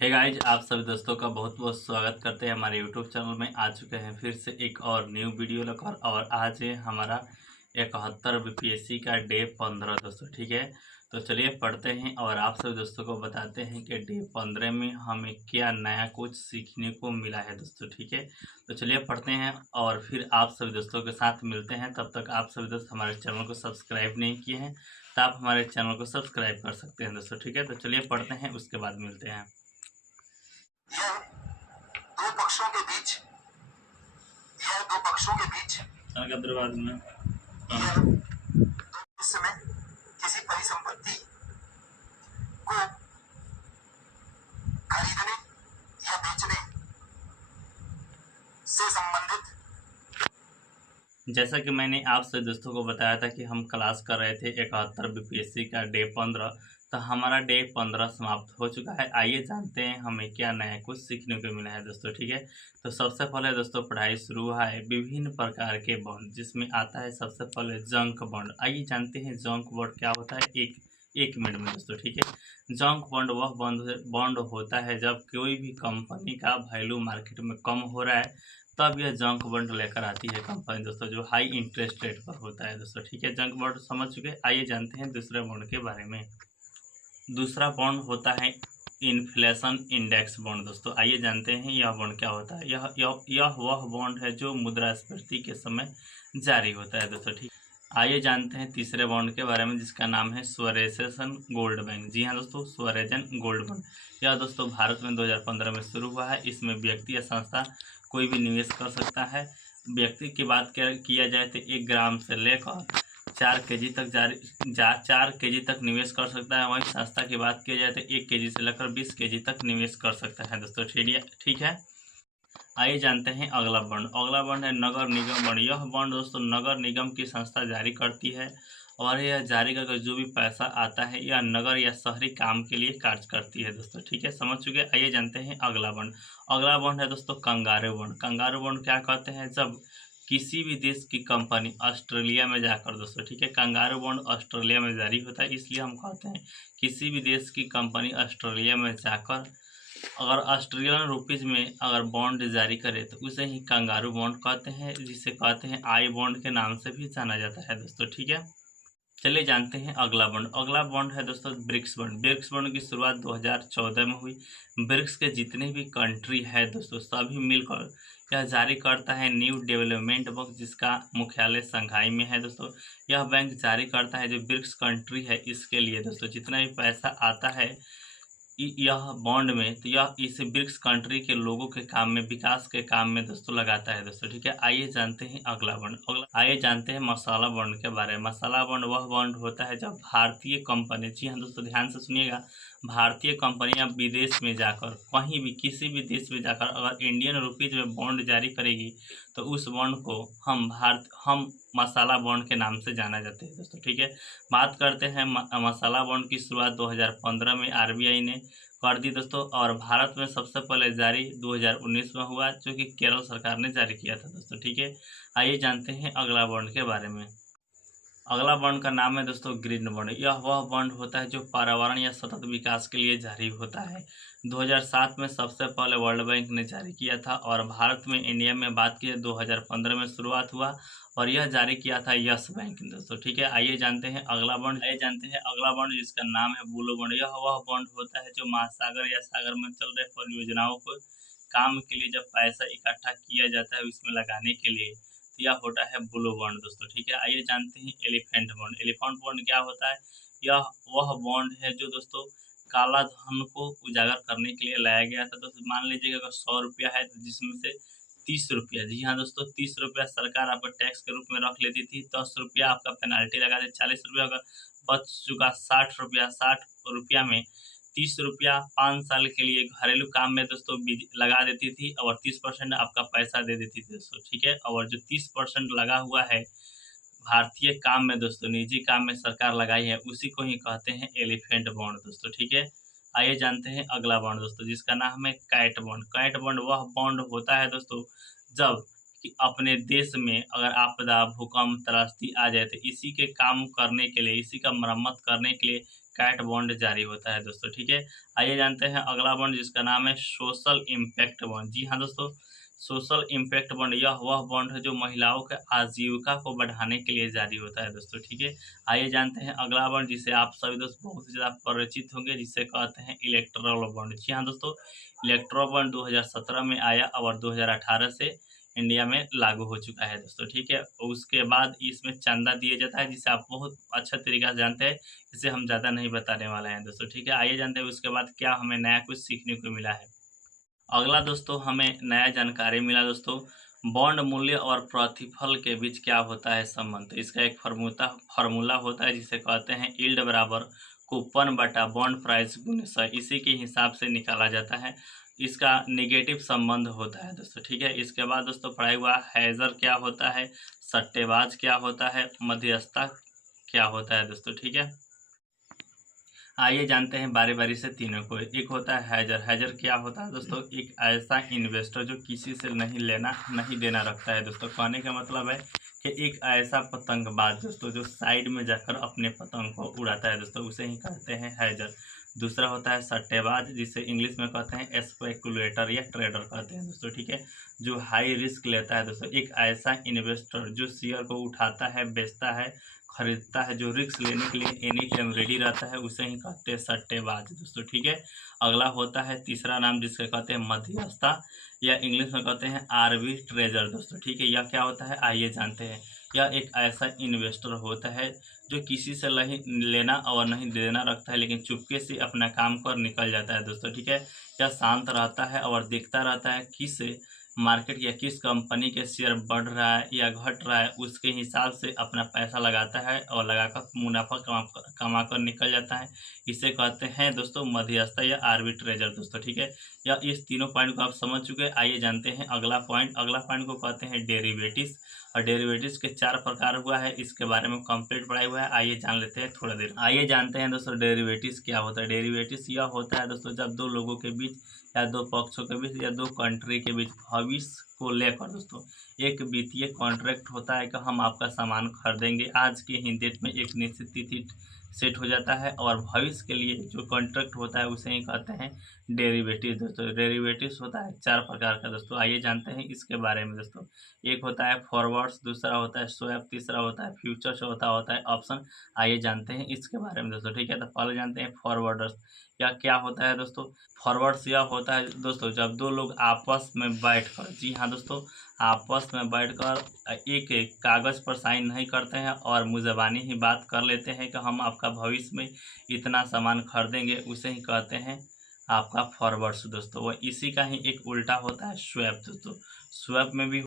Hey guys, आप सभी दोस्तों का बहुत बहुत स्वागत करते हैं हमारे यूट्यूब चैनल में। आ चुके हैं फिर से एक और न्यू वीडियो लेकर। और आज है हमारा 71 बीपीएससी का डे 15 दोस्तों। ठीक है, तो चलिए पढ़ते हैं और आप सभी दोस्तों को बताते हैं कि डे 15 में हमें क्या नया कुछ सीखने को मिला है दोस्तों। ठीक है, तो चलिए पढ़ते हैं और फिर आप सभी दोस्तों के साथ मिलते हैं। तब तक आप सभी दोस्त हमारे चैनल को सब्सक्राइब नहीं किए हैं तो आप हमारे चैनल को सब्सक्राइब कर सकते हैं दोस्तों। ठीक है, तो चलिए पढ़ते हैं, उसके बाद मिलते हैं। यह दो पक्षों के बीच यह दो पक्षों के बीच यह भविष्य में किसी परिसंपत्ति को खरीदने या बेचने से संबंधित। जैसा कि मैंने आपसे दोस्तों को बताया था कि हम क्लास कर रहे थे 71 बीपीएससी का डे 15, तो हमारा डे 15 समाप्त हो चुका है। आइए जानते हैं हमें क्या नया कुछ सीखने को मिला है दोस्तों। ठीक है, तो सबसे पहले दोस्तों पढ़ाई शुरू हुआ है विभिन्न प्रकार के बॉन्ड, जिसमें आता है सबसे पहले जंक बॉन्ड। आइए जानते हैं जंक बॉन्ड क्या होता है एक मिनट में दोस्तों। ठीक है, जंक बॉन्ड वह बॉन्ड होता है जब कोई भी कंपनी का वैल्यू मार्केट में कम हो रहा है, तब यह जंक बॉन्ड लेकर आती है कंपनी दोस्तों, जो हाई इंटरेस्ट रेट पर होता है दोस्तों। ठीक है, जंक बॉन्ड समझ चुके। आइए जानते हैं दूसरे बॉन्ड के बारे में। दूसरा बॉन्ड होता है इन्फ्लेशन इंडेक्स बॉन्ड दोस्तों। आइए जानते हैं यह बॉन्ड क्या होता है। यह वह बॉन्ड है जो मुद्रास्फीति के समय जारी होता है दोस्तों। ठीक, आइए जानते हैं तीसरे बॉन्ड के बारे में, जिसका नाम है स्वरेजन गोल्ड बैंक। जी हाँ दोस्तों, स्वरेजन गोल्ड बॉन्ड। यह दोस्तों भारत में 2015 में शुरू हुआ है। इसमें व्यक्ति या संस्था कोई भी निवेश कर सकता है। व्यक्ति की बात किया जाए तो 1 ग्राम से लेकर 4 केजी तक 4 केजी तक निवेश कर सकता है। वहीं संस्था की बात की जाए तो 1 केजी से लेकर 20 केजी तक निवेश कर सकता है दोस्तों। ठीक है, आइए जानते हैं अगला बॉन्ड। अगला बॉन्ड है नगर निगम बॉन्ड। यह बॉन्ड दोस्तों नगर निगम की संस्था जारी करती है और यह जारी करके जो भी पैसा आता है यह नगर या शहरी काम के लिए कार्य करती है दोस्तों। ठीक है, समझ चुके। आइए जानते हैं अगला बॉन्ड। अगला बॉन्ड है दोस्तों कंगारू बॉन्ड। कंगारू बॉन्ड क्या कहते हैं? जब किसी भी देश की कंपनी ऑस्ट्रेलिया में जाकर दोस्तों, ठीक है, कंगारू बॉन्ड ऑस्ट्रेलिया में जारी होता है, इसलिए हम कहते हैं किसी भी देश की कंपनी ऑस्ट्रेलिया में जाकर अगर ऑस्ट्रेलियन रुपीज़ में अगर बॉन्ड जारी करे तो उसे ही कंगारू बॉन्ड कहते हैं, जिसे कहते हैं आई बॉन्ड के नाम से भी जाना जाता है दोस्तों। ठीक है, चलिए जानते हैं अगला बॉन्ड। अगला बॉन्ड है दोस्तों ब्रिक्स बॉन्ड। ब्रिक्स बॉन्ड की शुरुआत 2014 में हुई। ब्रिक्स के जितने भी कंट्री है दोस्तों, सभी मिलकर यह जारी करता है न्यू डेवलपमेंट बैंक, जिसका मुख्यालय शंघाई में है दोस्तों। यह बैंक जारी करता है जो ब्रिक्स कंट्री है इसके लिए दोस्तों, जितना भी पैसा आता है यह बॉन्ड में, तो यह इस ब्रिक्स कंट्री के लोगों के काम में, विकास के काम में दोस्तों लगाता है दोस्तों। ठीक है, आइए जानते हैं अगला बॉन्ड। आइए जानते हैं मसाला बॉन्ड के बारे में। मसाला बॉन्ड वह बॉन्ड होता है जब भारतीय कंपनी, जी हाँ दोस्तों ध्यान से सुनिएगा, भारतीय कंपनियां विदेश में जाकर, कहीं भी किसी भी देश में जाकर अगर इंडियन रुपीज में बॉन्ड जारी करेगी तो उस बॉन्ड को हम मसाला बॉन्ड के नाम से जाना जाते हैं दोस्तों। ठीक है, बात करते हैं मसाला बॉन्ड की शुरुआत 2015 में आरबीआई ने कर दी दोस्तों, और भारत में सबसे पहले जारी 2019 में हुआ, जो कि केरल सरकार ने जारी किया था दोस्तों। ठीक है, आइए जानते हैं अगला बॉन्ड के बारे में। अगला बॉन्ड का नाम है दोस्तों ग्रीन बॉन्ड। यह वह बॉन्ड होता है जो पर्यावरण या सतत विकास के लिए जारी होता है। 2007 में सबसे पहले वर्ल्ड बैंक ने जारी किया था, और भारत में, इंडिया में बात की 2015 में शुरुआत हुआ, और यह जारी किया था यस बैंक ने दोस्तों। ठीक है, आइए जानते हैं अगला बॉन्ड। जिसका नाम है ब्लू बॉन्ड। यह वह बॉन्ड होता है जो महासागर या सागर में चल रहे परियोजनाओं को काम के लिए जब पैसा इकट्ठा किया जाता है उसमें लगाने के लिए, यह होता है ब्लू बॉन्ड दोस्तों। ठीक है, आइए जानते हैं एलिफेंट बॉन्ड। एलिफेंट बॉन्ड क्या होता है? यह वह बॉन्ड है जो दोस्तों काला धन को उजागर करने के लिए लाया गया था। तो मान लीजिए कि अगर 100 रुपया है तो जिसमें से 30 रुपया, जी हाँ दोस्तों, 30 रुपया सरकार आपका टैक्स के रूप में रख लेती थी, 10 रुपया आपका पेनाल्टी लगा दे, 40 रुपया अगर बच चुका, 60 रुपया, 60 रुपया में 30 रुपया 5 साल के लिए घरेलू काम में दोस्तों लगा देती थी, और 30% आपका पैसा दे देती थी दोस्तों। ठीक है, और जो 30% लगा हुआ है भारतीय काम में दोस्तों, निजी काम में सरकार लगाई है, उसी को ही कहते हैं एलिफेंट बॉन्ड दोस्तों। ठीक है, आइए जानते हैं अगला बॉन्ड दोस्तों, जिसका नाम है कैट बॉन्ड। कैट बॉन्ड वह बॉन्ड होता है दोस्तों जब कि अपने देश में अगर आपदा, भूकंप, त्रासदी आ जाए तो इसी के काम करने के लिए, इसी का मरम्मत करने के लिए कैट बॉन्ड जारी होता है दोस्तों, ठीक है। आइए जानते हैं अगला बॉन्ड जिसका नाम है सोशल इम्पैक्ट बॉन्ड। जी हाँ दोस्तों, सोशल इम्पैक्ट बॉन्ड यह वह बॉन्ड है जो महिलाओं के आजीविका को बढ़ाने के लिए जारी होता है दोस्तों, ठीक है। आइए जानते हैं अगला बॉन्ड जिसे आप सभी दोस्त बहुत ही ज़्यादा परिचित होंगे, जिसे कहते हैं इलेक्टोरल बॉन्ड। जी हाँ दोस्तों, इलेक्टोरल बॉन्ड 2017 में आया और 2018 से इंडिया में लागू हो चुका है दोस्तों, ठीक है। उसके बाद इसमें चंदा दिया जाता है, जिसे आप बहुत अच्छा तरीका से जानते हैं, इसे हम ज़्यादा नहीं बताने वाले हैं दोस्तों, ठीक है। आइए जानते हैं उसके बाद क्या हमें नया कुछ सीखने को मिला है। अगला दोस्तों हमें नया जानकारी मिला दोस्तों, बॉन्ड मूल्य और प्रतिफल के बीच क्या होता है संबंध। तो इसका एक फार्मूला होता है जिसे कहते हैं यील्ड बराबर कूपन बटा बॉन्ड प्राइस गुने 100, इसी के हिसाब से निकाला जाता है। इसका नेगेटिव संबंध होता है दोस्तों, ठीक है। इसके बाद दोस्तों पढ़ाई हुआ हैजर क्या होता है, सट्टेबाज क्या होता है, मध्यस्थता क्या होता है दोस्तों, ठीक है। आइए जानते हैं बारी बारी से तीनों को। एक होता है हैजर। हैजर क्या होता है दोस्तों, एक ऐसा इन्वेस्टर जो किसी से नहीं लेना नहीं देना रखता है दोस्तों। कहने का मतलब है कि एक ऐसा पतंगबाज दोस्तों जो साइड में जाकर अपने पतंग को उड़ाता है दोस्तों, उसे ही कहते हैं हैजर। दूसरा होता है सट्टेबाज, जिसे इंग्लिश में कहते हैं स्पेकुलेटर या ट्रेडर कहते हैं दोस्तों, ठीक है, जो हाई रिस्क लेता है दोस्तों। एक ऐसा इन्वेस्टर जो शेयर को उठाता है, बेचता है, खरीदता है, जो रिस्क लेने के लिए एनी टाइम रेडी रहता है, उसे ही कहते हैं सट्टेबाज दोस्तों, ठीक है। अगला होता है तीसरा नाम जिसके कहते हैं मध्यस्थता या इंग्लिश में कहते हैं आर्बिट्रेजर दोस्तों, ठीक है। यह क्या होता है आइए जानते हैं। यह एक ऐसा इन्वेस्टर होता है जो किसी से नहीं लेना और नहीं देना रखता है, लेकिन चुपके से अपना काम कर निकल जाता है दोस्तों, ठीक है। यह शांत रहता है और देखता रहता है किस मार्केट या किस कंपनी के शेयर बढ़ रहा है या घट रहा है, उसके हिसाब से अपना पैसा लगाता है और लगाकर मुनाफा कमा कर निकल जाता है। इसे कहते हैं दोस्तों मध्यस्थता या आर्बिट्रेजर दोस्तों, ठीक है। या इस तीनों पॉइंट को आप समझ चुके हैं। आइए जानते हैं अगला पॉइंट। अगला पॉइंट को कहते हैं डेरिवेटिव्स, और डेरिवेटिव्स के 4 प्रकार हुआ है, इसके बारे में कंप्लीट पढ़ाई हुआ है। आइए जान लेते हैं थोड़ा देर। आइए जानते हैं दोस्तों डेरिवेटिव्स क्या होता है। डेरिवेटिव्स यह होता है दोस्तों जब दो लोगों के बीच या दो पक्षों के बीच या दो कंट्री के बीच भविष्य को लेकर दोस्तों एक वित्तीय कॉन्ट्रैक्ट होता है कि हम आपका सामान खरीदेंगे। आज के ही डेट में एक निश्चित तिथि सेट हो जाता है और भविष्य के लिए जो कॉन्ट्रैक्ट होता है उसे ही कहते हैं डेरिवेटिव दोस्तों। डेरिवेटिव्स होता है 4 प्रकार का दोस्तों। आइए जानते हैं इसके बारे में दोस्तों। एक होता है फॉरवर्ड्स, दूसरा होता है स्वैप, तीसरा होता है फ्यूचर, चौथा होता है ऑप्शन। आइए जानते हैं इसके बारे में दोस्तों, ठीक है। तो पहले जानते हैं फॉरवर्डर्स या क्या होता है दोस्तों। फॉरवर्ड्स यह होता है दोस्तों जब दो लोग आपस में बैठकर, जी हाँ दोस्तों, आपस में बैठकर एक एक कागज़ पर साइन नहीं करते हैं और मुँज़बानी ही बात कर लेते हैं कि हम आपका भविष्य में इतना सामान खरीदेंगे, उसे ही कहते हैं आपका फॉरवर्ड्स दोस्तों। वह इसी का ही एक उल्टा होता है स्वैप दोस्तों। स्वैप में भी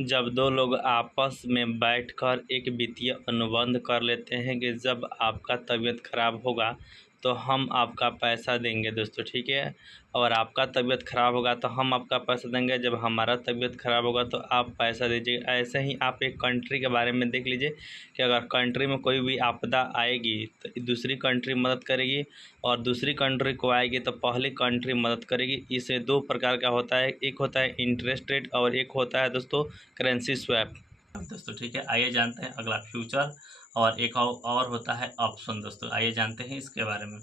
जब दो लोग आपस में बैठकर एक वित्तीय अनुबंध कर लेते हैं कि जब आपका तबीयत खराब होगा तो हम आपका पैसा देंगे दोस्तों, ठीक है। और आपका तबीयत खराब होगा तो हम आपका पैसा देंगे, जब हमारा तबीयत खराब होगा तो आप पैसा दीजिएगा। ऐसे ही आप एक कंट्री के बारे में देख लीजिए कि अगर कंट्री में कोई भी आपदा आएगी तो दूसरी कंट्री मदद करेगी और दूसरी कंट्री को आएगी तो पहली कंट्री मदद करेगी। इसे 2 प्रकार का होता है, एक होता है इंटरेस्ट रेट और एक होता है दोस्तों करेंसी स्वैप दोस्तों, ठीक है। आइए जानते हैं अगला फ्यूचर और एक और होता है ऑप्शन दोस्तों। आइए जानते हैं इसके बारे में।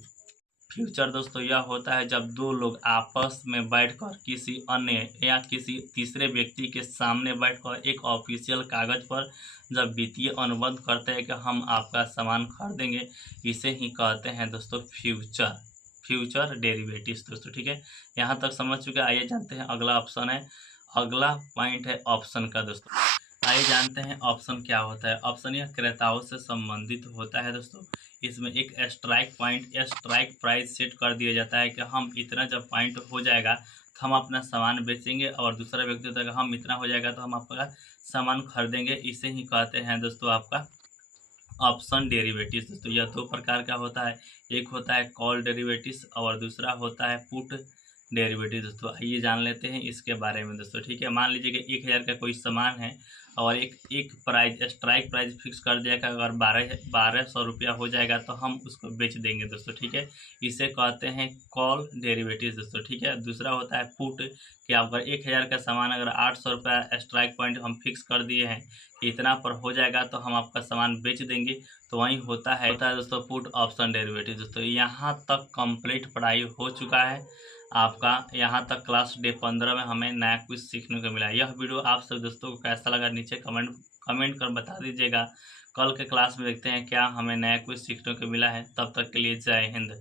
फ्यूचर दोस्तों यह होता है जब दो लोग आपस में बैठकर किसी अन्य या किसी तीसरे व्यक्ति के सामने बैठकर एक ऑफिशियल कागज़ पर जब वित्तीय अनुबंध करते हैं कि हम आपका सामान खरीदेंगे, इसे ही कहते हैं दोस्तों फ्यूचर। फ्यूचर डेरिवेटिव्स दोस्तों, ठीक है। यहाँ तक समझ चुके। आइए जानते हैं अगला ऑप्शन है, अगला पॉइंट है ऑप्शन का दोस्तों। आइए जानते हैं ऑप्शन क्या होता है। ऑप्शन यह क्रेताओं से संबंधित होता है दोस्तों। इसमें एक स्ट्राइक पॉइंट या स्ट्राइक प्राइस सेट कर दिया जाता है कि हम इतना जब पॉइंट हो जाएगा तो हम अपना सामान बेचेंगे, और दूसरा व्यक्ति होता है कि हम इतना हो जाएगा तो हम आपका सामान खरीदेंगे। इसे ही कहते हैं दोस्तों आपका ऑप्शन डेरिवेटिव्स दोस्तों। यह 2 प्रकार का होता है, एक होता है कॉल डेरिवेटिव्स और दूसरा होता है पुट डेरिवेटिव दोस्तों। आइए जान लेते हैं इसके बारे में दोस्तों, ठीक है। मान लीजिए कि 1000 का कोई सामान है और एक एक प्राइज स्ट्राइक प्राइज फिक्स कर दिया कि अगर 1200 रुपया हो जाएगा तो हम उसको बेच देंगे दोस्तों, ठीक है। इसे कहते हैं कॉल डेरिवेटिव दोस्तों, ठीक है। दूसरा होता है पुट, कि अगर 1000 का सामान अगर 800 रुपया स्ट्राइक पॉइंट हम फिक्स कर दिए हैं कि इतना पर हो जाएगा तो हम आपका सामान बेच देंगे, तो वही होता है दोस्तों पुट ऑप्शन डेरिवेटिव दोस्तों। यहाँ तक कंप्लीट पढ़ाई हो चुका है आपका। यहाँ तक क्लास डे 15 में हमें नया कुछ सीखने को मिला। यह वीडियो आप सब दोस्तों को कैसा लगा नीचे कमेंट कर बता दीजिएगा। कल के क्लास में देखते हैं क्या हमें नया कुछ सीखने को मिला है। तब तक के लिए जय हिंद।